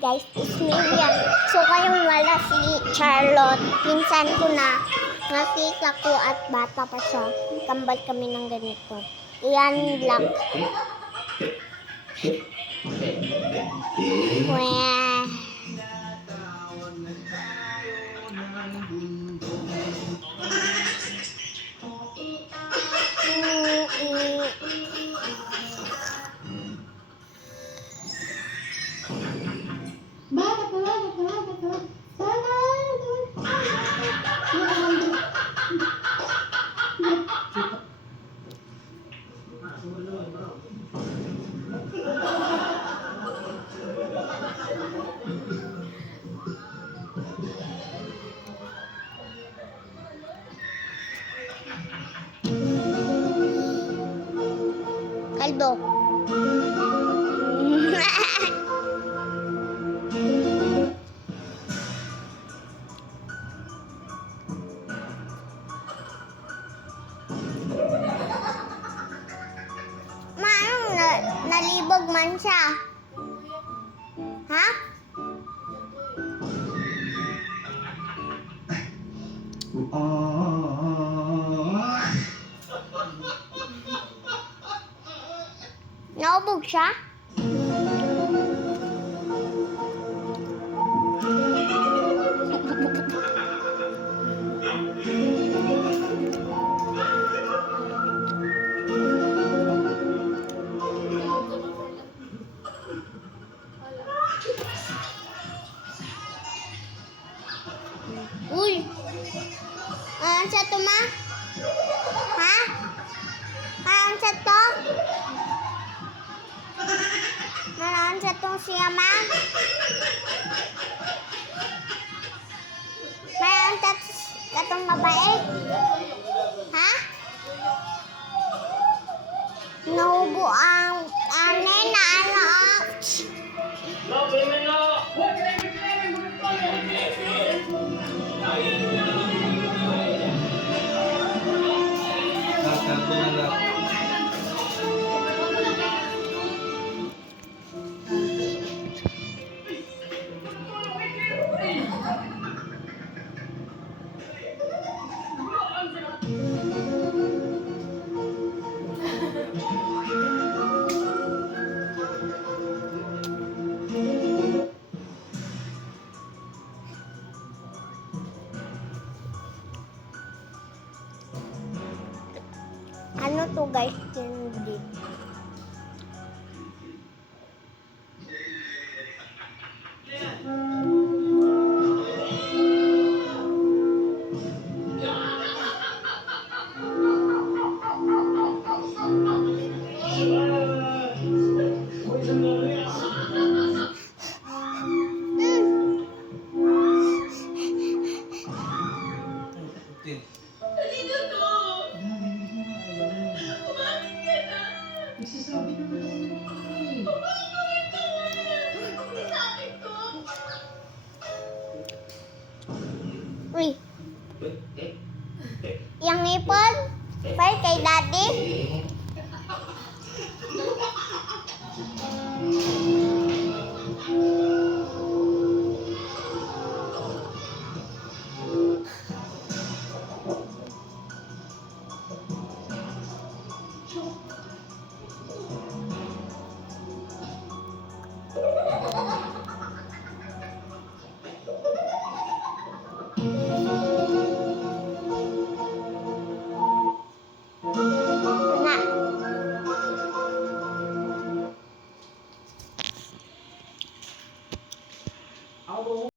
guys, is Miriam. So kayo wala si Charlotte, pinsan ko na nakita ko at bata pa siya. Tambal kami ng ganito. Iyan lang. Weh. Kalbo. Nalibog man siya. Ha? Naubog siya? Uy! Ano siya to, ma? Ha? Ano siya to? Ano siya to siya, ma? Mayroon siya itong babae? Ha? Nahubo ang ane na ano. Ano to guys?